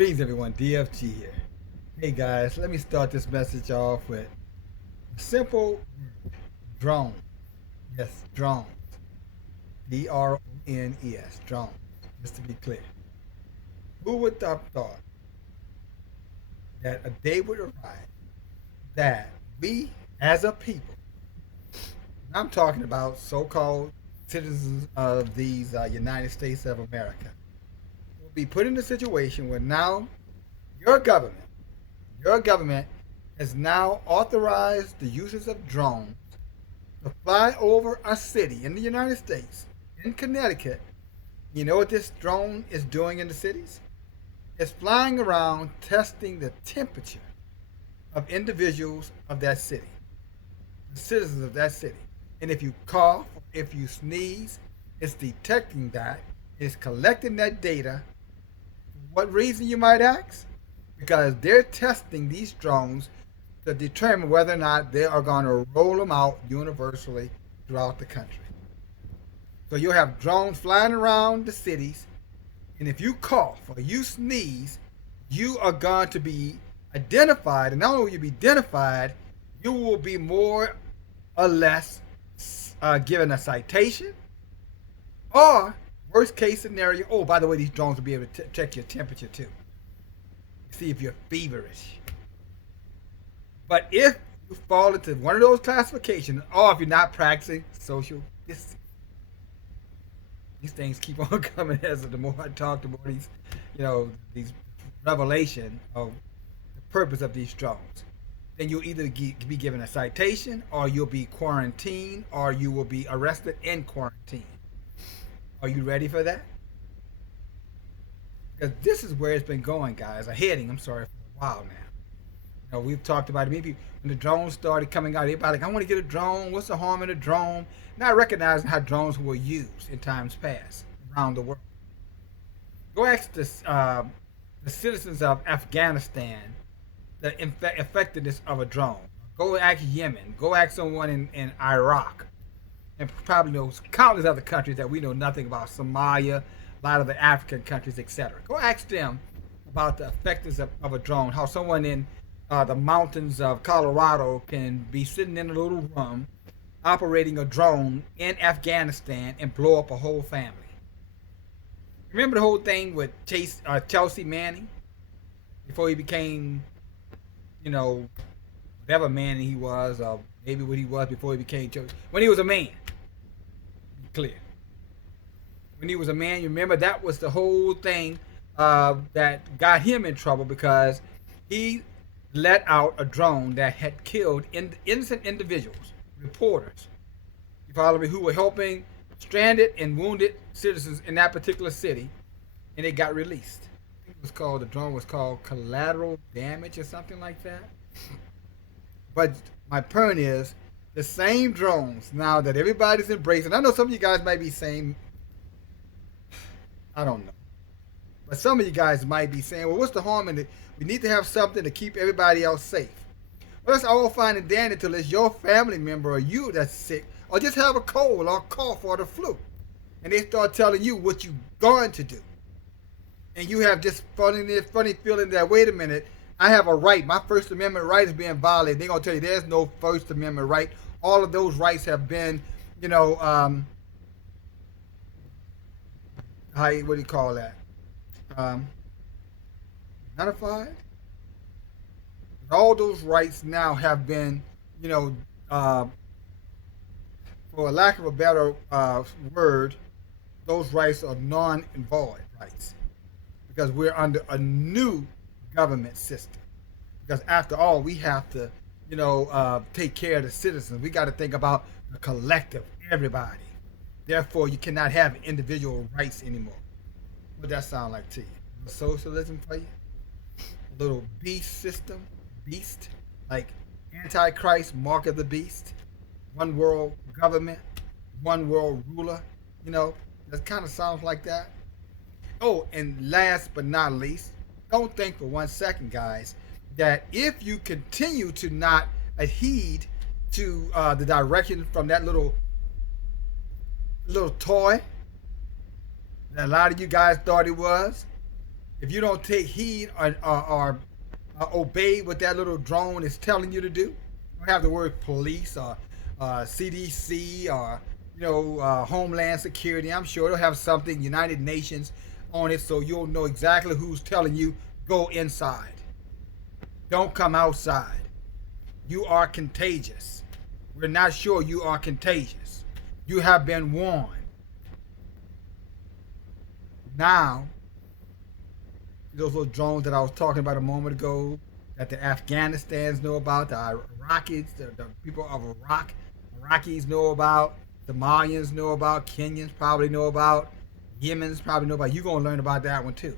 Greetings, everyone. DFG here. Hey, guys, let me start this message off with a simple word: drone. Yes, drones. DRONES, drones. Just to be clear. Who would have thought that a day would arrive that we, as a people, and I'm talking about so called citizens of these United States of America, will be put in a situation where now your government Your government has now authorized the uses of drones to fly over a city in the United States, in Connecticut. You know what this drone is doing in the cities? It's flying around testing the temperature of individuals of that city, the citizens of that city. And if you cough, if you sneeze, it's detecting that. It's collecting that data. What reason, you might ask? Because they're testing these drones to determine whether or not they are going to roll them out universally throughout the country. So you'll have drones flying around the cities, and if you cough or you sneeze, you are going to be identified. And not only will you be identified, you will be more or less given a citation, or worst case scenario, oh, by the way, these drones will be able to check your temperature too, see if you're feverish. But if you fall into one of those classifications, or if you're not practicing social distancing, these things keep on coming as the more I talk, the more these revelation of the purpose of these drones. Then you'll either be given a citation, or you'll be quarantined, or you will be arrested and quarantined. Are you ready for that? Because this is where it's been going, guys. I'm sorry, for a while now. We've talked about it. Maybe when the drones started coming out, everybody like, I want to get a drone. What's the harm in a drone? Not recognizing how drones were used in times past around the world. Go ask the citizens of Afghanistan the effectiveness of a drone. Go ask Yemen. Go ask someone in Iraq. And probably knows countless other countries that we know nothing about. Somalia, a lot of the African countries, etc. Go ask them about the effectiveness of a drone. How someone in the mountains of Colorado can be sitting in a little room operating a drone in Afghanistan and blow up a whole family. Remember the whole thing with Chelsea Manning before he became, whatever man he was, or maybe what he was before he became Chelsea. When he was a man, be clear. When he was a man, you remember that was the whole thing that got him in trouble because he let out a drone that had killed innocent individuals, reporters, you follow me, who were helping stranded and wounded citizens in that particular city, and it got released. I think the drone was called collateral damage or something like that. But my point is, the same drones now that everybody's embracing. I know some of you guys might be saying, I don't know. But some of you guys might be saying, well, what's the harm in it? We need to have something to keep everybody else safe. Well, that's all fine and dandy until it's your family member or you that's sick, or just have a cold or cough or the flu. And they start telling you what you're going to do. And you have this funny feeling that, wait a minute, I have a right. My First Amendment right is being violated. They're going to tell you there's no First Amendment right. All of those rights have been, what do you call that? Nullified. All those rights now have been, for a lack of a better word, those rights are non and void rights because we're under a new government system. Because after all, we have to, take care of the citizens. We got to think about the collective, everybody. Therefore, you cannot have individual rights anymore. What does that sound like to you? Socialism for you? A little beast system? Beast? Like Antichrist, mark of the beast? One world government? One world ruler? That kind of sounds like that. Oh, and last but not least, don't think for 1 second, guys, that if you continue to not adhere to the direction from that little toy that a lot of you guys thought it was, if you don't take heed or obey what that little drone is telling you to do, don't have the word police or CDC or Homeland Security. I'm sure it'll have something United Nations on it, so you'll know exactly who's telling you go inside. Don't come outside. You are contagious. We're not sure you are contagious. You have been warned. Now, those little drones that I was talking about a moment ago, that the Afghanistans know about, the Iraqis, the people of Iraq, Iraqis know about, the Malians know about, Kenyans probably know about, Yemens probably know about. You're going to learn about that one too.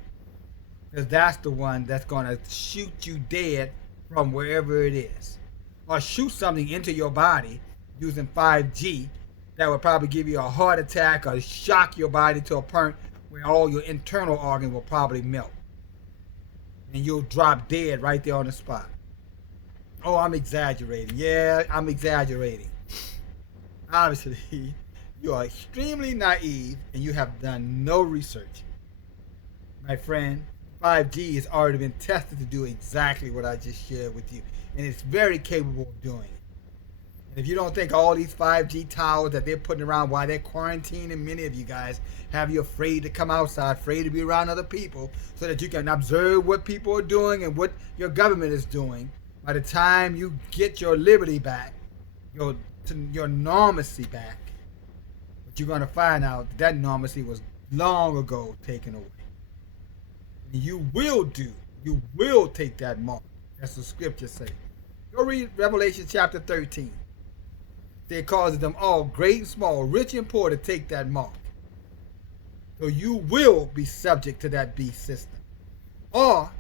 Because that's the one that's going to shoot you dead from wherever it is. Or shoot something into your body using 5G that would probably give you a heart attack or shock your body to a point where all your internal organs will probably melt. And you'll drop dead right there on the spot. Oh, I'm exaggerating. Yeah, I'm exaggerating. Obviously, you are extremely naive and you have done no research. My friend, 5G has already been tested to do exactly what I just shared with you. And it's very capable of doing it. And if you don't think all these 5G towers that they're putting around while they're quarantining many of you guys have you afraid to come outside, afraid to be around other people so that you can observe what people are doing and what your government is doing, by the time you get your liberty back, your normalcy back, but you're going to find out that normalcy was long ago taken away. And you will take that mark, as the scriptures say. Go read Revelation chapter 13. It causes them all, great and small, rich and poor, to take that mark. So you will be subject to that beast system. Or,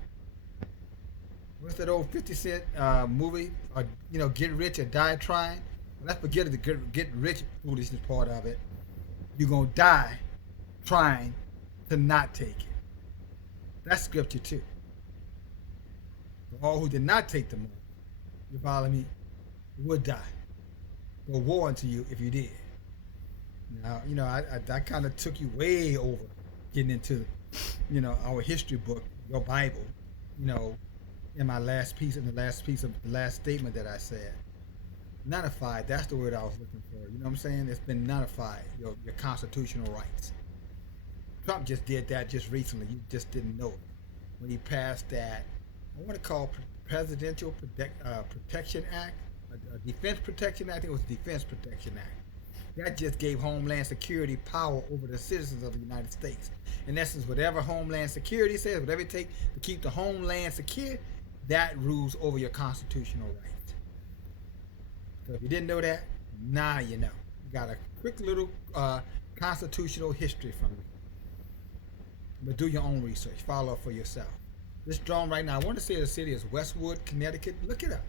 what's that old 50 Cent movie? Or, Get Rich or Die Trying? Let's forget the get rich foolishness part of it. You're going to die trying to not take it. That's scripture too. For all who did not take the mark, you follow me, would die. Or war unto you if you did. Now, I kind of took you way over getting into, our history book, your Bible, in my last piece, of the last statement that I said. Nullified, that's the word I was looking for. You know what I'm saying? It's been nullified, your constitutional rights. Trump just did that just recently. You just didn't know it. When he passed that, I want to call Presidential Protection Act, a Defense Protection Act. I think it was the Defense Protection Act. That just gave Homeland Security power over the citizens of the United States. In essence, whatever Homeland Security says, whatever it takes to keep the homeland secure, that rules over your constitutional rights. So if you didn't know that, now you know. You got a quick little constitutional history from me. But do your own research. Follow up for yourself. This drone right now, I want to say the city is Westwood, Connecticut. Look it up.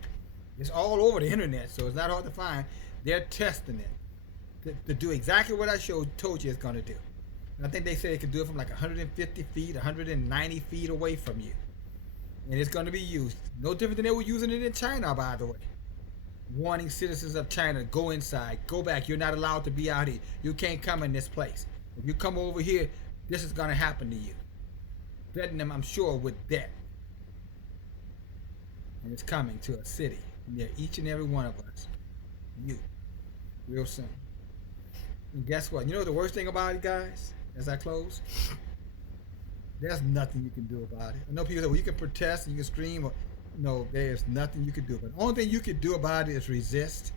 It's all over the internet, so it's not hard to find. They're testing it to do exactly what I told you it's going to do. And I think they say it can do it from like 150 feet, 190 feet away from you. And it's going to be used. No different than they were using it in China, by the way. Warning citizens of China, go inside, go back. You're not allowed to be out here. You can't come in this place. If you come over here, this is going to happen to you. Threatening them, I'm sure, with death. And it's coming to a city near each and every one of us. You. Real soon. And guess what? You know the worst thing about it, guys, as I close? There's nothing you can do about it. I know people say, well, you can protest and you can scream. No, there's nothing you can do. But the only thing you can do about it is resist.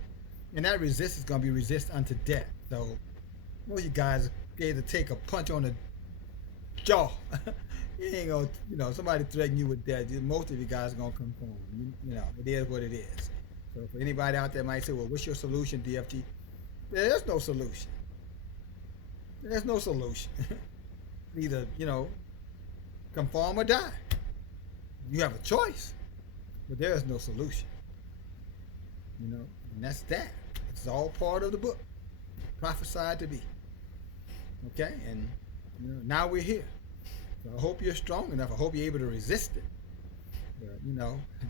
And that resist is going to be resist unto death. So, most of you guys are able to take a punch on the jaw. You ain't going to, somebody threaten you with death. Most of you guys are going to come home. It is what it is. So, for anybody out there might say, well, what's your solution, DFG? There's no solution. There's no solution. Either, conform or die. You have a choice. But there is no solution. And that's that. It's all part of the book. Prophesied to be. Okay? And now we're here. So I hope you're strong enough. I hope you're able to resist it. But,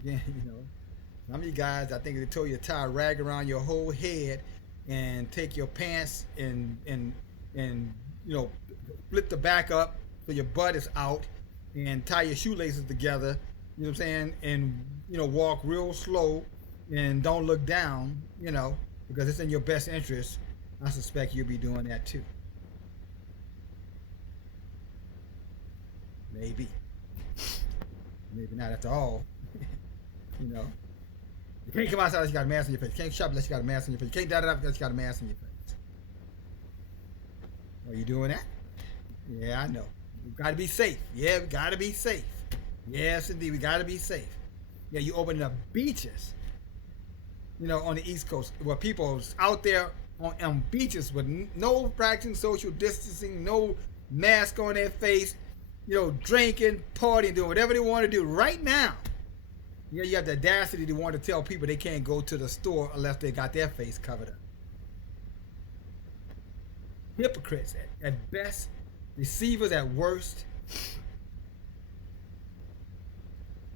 again, some of you guys, I think they told you to tie a rag around your whole head and take your pants and split the back up so your butt is out and tie your shoelaces together, you know what I'm saying, and walk real slow and don't look down, because it's in your best interest. I suspect you'll be doing that too. Maybe. Maybe not after all. you know. You can't come outside unless you got a mask on your face. You can't shop unless you got a mask on your face. You can't da da da unless you got a mask on your face. Are you doing that? Yeah, I know. We got to be safe. Yeah, we got to be safe. Yes, indeed, we got to be safe. Yeah, you opening up beaches, on the East Coast, where people's out there on beaches with no practicing social distancing, no mask on their face, drinking, partying, doing whatever they want to do right now. Yeah, you have the audacity to want to tell people they can't go to the store unless they got their face covered up. Hypocrites at best, deceivers at worst,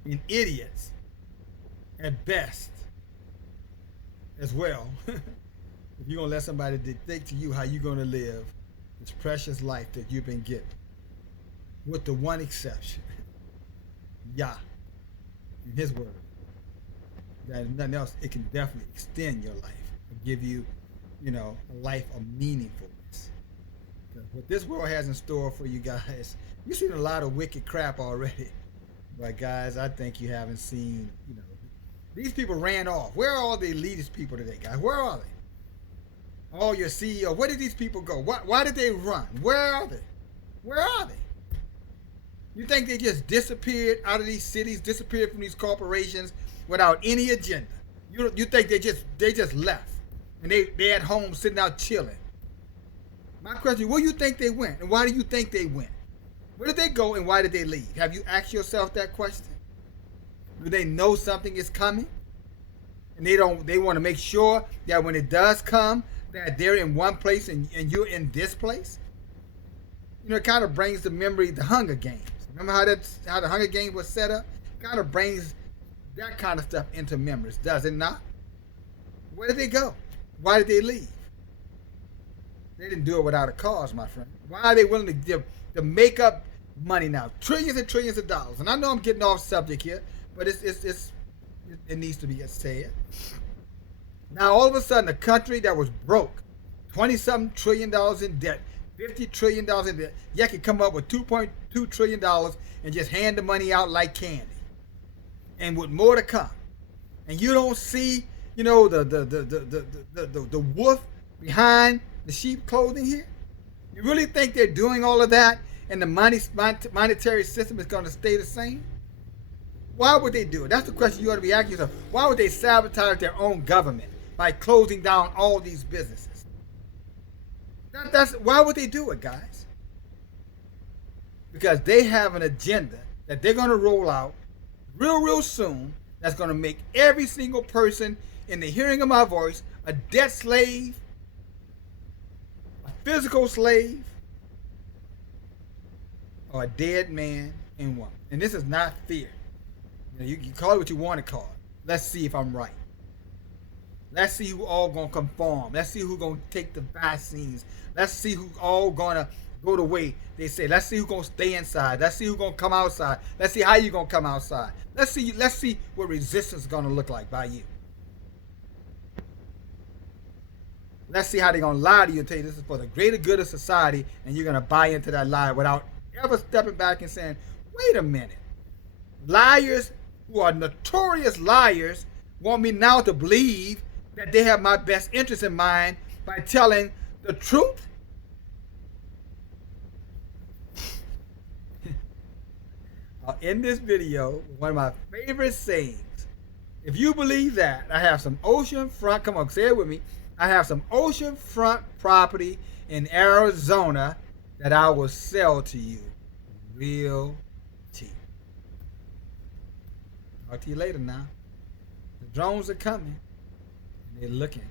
and idiots at best as well. If you're going to let somebody dictate to you how you're going to live this precious life that you've been given. With the one exception. Yah. In his word. That if nothing else, it can definitely extend your life and give you, a life of meaningfulness. What this world has in store for you guys, you've seen a lot of wicked crap already. But guys, I think you haven't seen, these people ran off. Where are all the elitist people today, guys? Where are they? All your CEO, where did these people go? Why did they run? Where are they? Where are they? You think they just disappeared out of these cities, disappeared from these corporations without any agenda? You think they just left and they at home sitting out chilling? My question: where do you think they went, and why do you think they went? Where did they go, and why did they leave? Have you asked yourself that question? Do they know something is coming, and they want to make sure that when it does come, that they're in one place and you're in this place? It kind of brings to memory the Hunger Games. Remember how the Hunger Games was set up? It kind of brings that kind of stuff into memories, does it not? Where did they go? Why did they leave? They didn't do it without a cause, my friend. Why are they willing to make up money now? Trillions and trillions of dollars. And I know I'm getting off subject here, but it needs to be said. Now all of a sudden, a country that was broke, $20-something trillion in debt, $50 trillion in debt, you can come up with $2.2 trillion and just hand the money out like candy. And with more to come. And you don't see, the wolf behind the sheep clothing here? You really think they're doing all of that and the monetary system is going to stay the same? Why would they do it? That's the question you ought to be asking yourself. Why would they sabotage their own government by closing down all these businesses? Why would they do it, guys? Because they have an agenda that they're going to roll out real soon that's going to make every single person in the hearing of my voice a debt slave, a physical slave, or a dead man and woman. And this is not fear. You call it what you want to call it. Let's see if I'm right. Let's see who all gonna conform. Let's see who gonna take the vaccines. Let's see who all gonna go the way they say. Let's see who gonna stay inside. Let's see who gonna come outside. Let's see how you gonna come outside. Let's see what resistance is gonna look like by you. Let's see how they're gonna lie to you and tell you this is for the greater good of society, and you're gonna buy into that lie without ever stepping back and saying, wait a minute. Liars who are notorious liars want me now to believe that they have my best interest in mind by telling the truth? I'll end this video with one of my favorite sayings. If you believe that, I have some oceanfront, come on, say it with me. I have some oceanfront property in Arizona that I will sell to you real cheap. Talk to you later now. The drones are coming, and they're looking